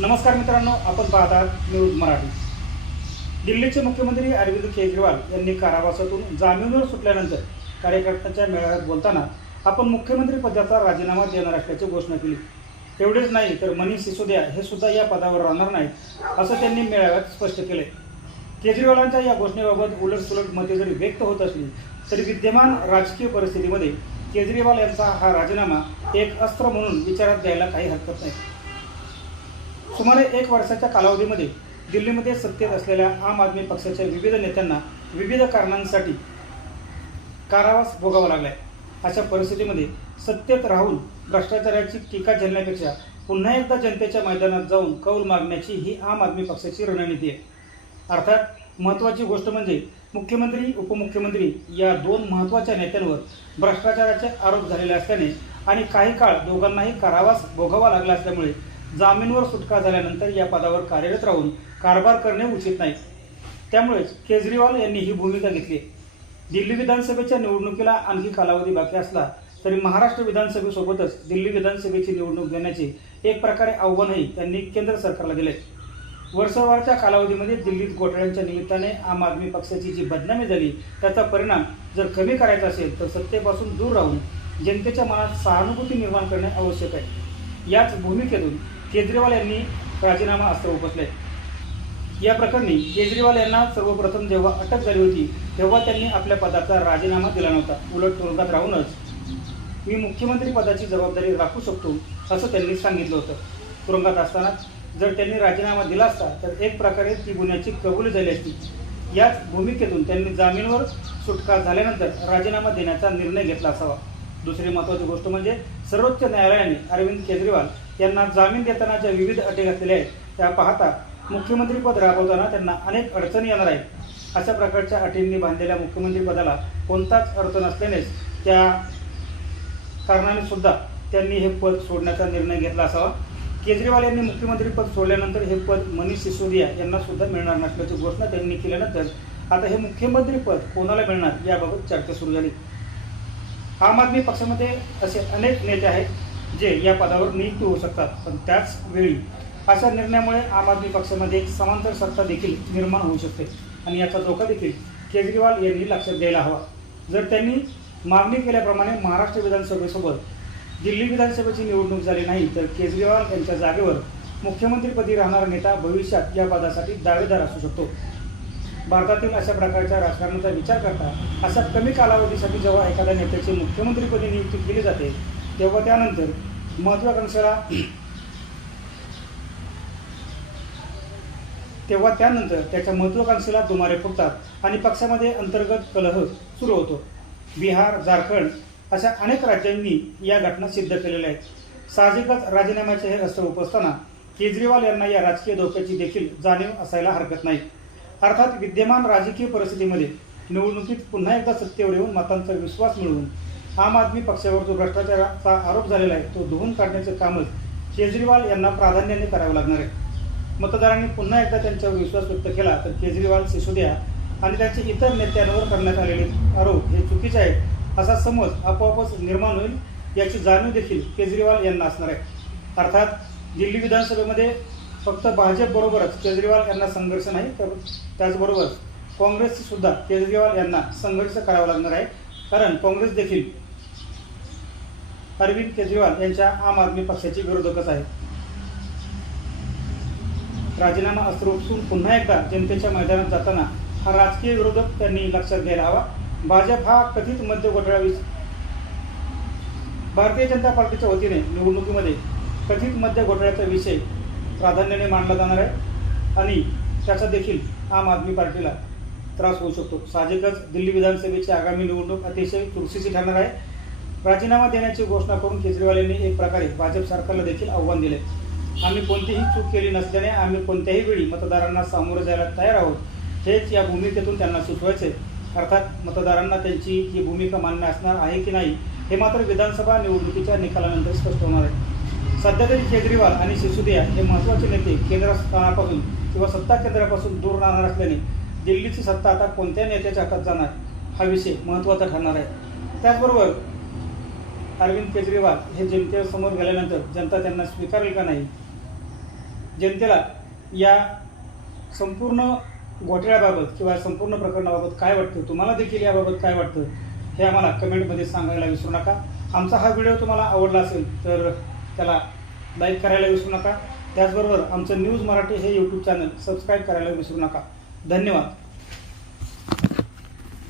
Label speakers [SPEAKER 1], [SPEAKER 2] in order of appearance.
[SPEAKER 1] नमस्कार मित्रांनो आपण पाहतात न्यूज मराठी. दिल्लीचे मुख्यमंत्री अरविंद केजरीवाल यांनी कारावासातून जामीनवर सुटल्यानंतर कार्यकर्त्यांच्या मेळाव्यात बोलताना आपण मुख्यमंत्री पदाचा राजीनामा देणार असल्याची घोषणा केली. एवढेच नाही तर मनीष सिसोदिया हे सुद्धा या पदावर राहणार नाहीत असं त्यांनी मेळाव्यात स्पष्ट केले. केजरीवालांच्या या घोषणेबाबत उलटसुलट मते जरी व्यक्त होत असली तरी विद्यमान राजकीय परिस्थितीमध्ये केजरीवाल यांचा हा राजीनामा एक अस्त्र म्हणून विचारात घ्यायला काही हरकत नाही. सुमारे एक वर्षाच्या कालावधीमध्ये दिल्लीमध्ये सत्तेत असलेल्या आम आदमी पक्षाच्या विविध नेत्यांना विविध कारणांसाठी कारावास भोगावा लागलाय. अशा परिस्थितीमध्ये सत्तेत राहून भ्रष्टाचाराची टीका झेलण्यापेक्षा पुन्हा एकदा जनतेच्या मैदानात जाऊन कौल मागण्याची ही आम आदमी पक्षाची रणनीती आहे. अर्थात महत्त्वाची गोष्ट म्हणजे मुख्यमंत्री उपमुख्यमंत्री या दोन महत्त्वाच्या नेत्यांवर भ्रष्टाचाराचे आरोप झालेले असल्याने आणि काही काळ दोघांनाही कारावास भोगावा लागला असल्यामुळे जामीनवर सुटका झाल्यानंतर या पदावर कार्यरत राहून कारभार करणे उचित नाही. त्यामुळेच केजरीवाल यांनी ही भूमिका घेतली. दिल्ली विधानसभेच्या निवडणुकीला आणखी कालावधी बाकी असला तरी महाराष्ट्र विधानसभेसोबतच दिल्ली विधानसभेची निवडणूक घेण्याचे एक प्रकारे आव्हानही त्यांनी केंद्र सरकारला दिले. वर्षभराच्या कालावधीमध्ये दिल्लीत घोटाळ्यांच्या निमित्ताने आम आदमी पक्षाची जी बदनामी झाली त्याचा परिणाम जर कमी करायचा असेल तर सत्तेपासून दूर राहून जनतेच्या मनात सहानुभूती निर्माण करणे आवश्यक आहे. याच भूमिकेतून केजरीवाल यांनी राजीनामा अस्त्र उपसले या प्रकरणी केजरीवाल यांना सर्वप्रथम जेव्हा अटक झाली होती तेव्हा त्यांनी आपल्या पदाचा राजीनामा दिला नव्हता. उलट तुरुंगात राहूनच मी मुख्यमंत्री पदाची जबाबदारी राखू शकतो असं त्यांनी सांगितलं होतं. तुरुंगात असताना जर त्यांनी राजीनामा दिला असता तर एक प्रकारे ती गुन्ह्याची कबुली झाली असती. याच भूमिकेतून त्यांनी जामीनवर सुटका झाल्यानंतर राजीनामा देण्याचा निर्णय घेतला असावा. दुसरी महत्त्वाची गोष्ट म्हणजे सर्वोच्च न्यायालयाने अरविंद केजरीवाल यांना जामीन देताना ज्या विविध अटी घातलेल्या आहेत त्या पाहता मुख्यमंत्रीपद राबवताना त्यांना अनेक अडचणी येणार आहेत. अशा प्रकारच्या अटींनी बांधलेल्या मुख्यमंत्रीपदाला कोणताच अर्थ नसल्यानेच त्या कारणाने सुद्धा त्यांनी हे पद सोडण्याचा निर्णय घेतला असावा. केजरीवाल यांनी मुख्यमंत्रीपद सोडल्यानंतर हे पद मनीष सिसोदिया यांना सुद्धा मिळणार नसल्याची घोषणा त्यांनी केल्यानंतर आता हे मुख्यमंत्रीपद कोणाला मिळणार याबाबत चर्चा सुरू झाली. आम आदमी पक्षामध्ये असे अनेक नेते आहेत जे या पदावर नियुक्त होऊ शकतात. पण त्याच वेळी अशा निर्णयामुळे आम आदमी पक्षामध्ये एक समांतर सत्ता देखील निर्माण होऊ शकते. आणि याचा धोका देखील केजरीवाल यांनी लक्षात द्यायला हवा. जर त्यांनी मागणी केल्याप्रमाणे महाराष्ट्र विधानसभेसोबत दिल्ली विधानसभेची निवडणूक झाली नाही तर केजरीवाल यांच्या जागेवर मुख्यमंत्रीपदी राहणारा नेता भविष्यात या पदासाठी दावेदार असू शकतो. भारतातील अशा प्रकारच्या राजकारणाचा विचार करता अशा कमी कालावधीसाठी जेव्हा एखाद्या नेत्याची मुख्यमंत्रीपदी नियुक्ती केली जाते तेव्हा त्यानंतर महत्वाकांक्षेला तेव्हा त्यानंतर त्याच्या महत्वाकांक्षेला दुमारे फुटतात आणि पक्षामध्ये अंतर्गत कलह सुरू होतो. बिहार झारखंड अशा अनेक राज्यांनी या घटना सिद्ध केलेल्या आहेत. साहजिकच राजीनाम्याचे हे रस्ते उपसताना केजरीवाल यांना या राजकीय धोक्याची देखील जाणीव असायला हरकत नाही. अर्थात विद्यमान राजकीय परिस्थितीमध्ये निवडणुकीत पुन्हा एकदा सत्तेवर येऊन मतांचा विश्वास मिळवून आम आदमी पक्षावर जो भ्रष्टाचाराचा आरोप झालेला आहे तो धुवून काढण्याचं कामच केजरीवाल यांना प्राधान्याने करावं लागणार आहे. मतदारांनी पुन्हा एकदा त्यांच्यावर विश्वास व्यक्त केला तर केजरीवाल सिसोदिया आणि त्यांचे इतर नेत्यांवर करण्यात आलेले आरोप हे चुकीचे आहेत असा समज आपोआपच निर्माण होईल याची जाणीव देखील केजरीवाल यांना असणार आहे. अर्थात दिल्ली विधानसभेमध्ये फक्त भाजपबरोबरच केजरीवाल यांना संघर्ष नाही तर त्याचबरोबर काँग्रेससुद्धा केजरीवाल यांना संघर्ष करावा लागणार आहे. कारण काँग्रेस देखील अरविंद केजरीवाल यांच्या आम आदमी पक्षाचे विरोधकच आहेत. राजीनामा अस्त्र उपसून पुन्हा एकदा जनतेच्या मैदानात जाताना हा राजकीय विरोधक त्यांनी लक्षात घ्यायला हवा. भाजप हा कथित मध्य घोटाळावीस भारतीय जनता पार्टीच्या वतीने निवडणुकीमध्ये कथित मध्य घोटाळ्याचा विषय प्राधान्याने मांडला जाणार आहे आणि त्याचा देखील आम आदमी पार्टीला त्रास होऊ शकतो. साहजिकच दिल्ली विधानसभेची आगामी निवडणूक अतिशय चुरशीची ठरणार आहे. राजीनामा देण्याची घोषणा करून केजरीवाल यांनी एक प्रकारे भाजप सरकारला देखील आव्हान दिले. आम्ही कोणतीही चूक केली नसल्याने आम्ही कोणत्याही वेळी मतदारांना सामोरं जायला तयार आहोत. हेच या भूमिकेतून त्यांना सुचवायचे अर्थात मतदारांना त्यांची ही भूमिका मान्य असणार आहे की नाही हे मात्र विधानसभा निवडणुकीच्या निकालानंतर स्पष्ट होणार आहे. सध्या तरी केजरीवाल आणि सिसोदिया हे महत्त्वाचे नेते केंद्रस्थानापासून किंवा सत्ता केंद्रापासून दूर राहणार असल्याने दिल्लीची सत्ता आता कोणत्या नेत्याच्या हातात जाणार हा विषय महत्त्वाचा ठरणार आहे. त्याचबरोबर अरविंद केजरीवाल हे जनतेसमोर गेल्यानंतर जनता त्यांना स्वीकारेल का नाही? जनतेला या संपूर्ण घोटाळ्याबाबत किंवा संपूर्ण प्रकरणाबाबत काय वाटतं? तुम्हाला देखील याबाबत काय वाटतं? हे आम्हाला कमेंटमध्ये सांगायला विसरू नका. आमचा हा व्हिडिओ तुम्हाला आवडला असेल तर त्याला लाईक करायला विसरू नका. त्याचबरोबर आमचं न्यूज मराठी हे यूट्यूब चॅनल सबस्क्राईब करायला विसरू नका. धन्यवाद.